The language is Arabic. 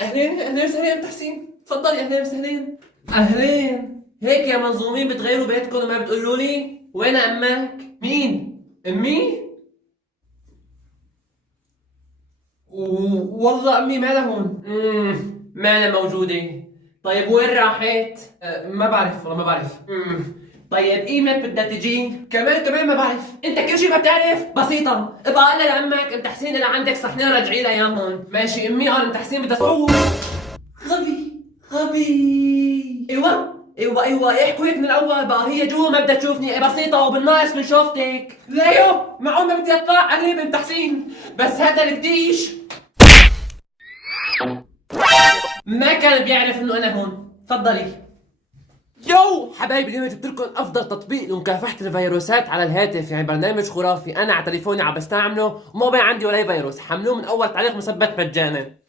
اهلين اهلين وسهلين ام تحسين، تفضلي. اهلين وسهلين. اهلين. هيك يا منظومين بتغيروا بيتكم وما بتقولوا لي؟ وين امك؟ مين؟ امي؟ والله امي ما لهون. ما أنا موجودة. طيب وين راحت؟ ما بعرف والله ما بعرف. طيب ايمت بدها تجي؟ كمان ما بعرف. انت كل شيء ما بتعرف؟ بسيطة، ابقى قال لامك ام تحسين اللي عندك صحنين رجعي لها اياهم. ماشي امي، قال ام تحسين بدها صعود. غبي. ايوه احكوا هيك من الاول بقى. هي جوا ما بدها تشوفني. بسيطة وبالناقص من شوفتك. لا معقول ما بدي اطلع عليه بنت تحسين. بس هذا الديش ما كان بيعرف انه انا هون. تفضلي. يو حبايبي، اليوم جبت لكم افضل تطبيق لمكافحه الفيروسات على الهاتف، يعني برنامج خرافي. انا على تليفوني عم بستعمله وما بين عندي ولا أي فيروس. حملوه من اول تعليق مثبت مجانا.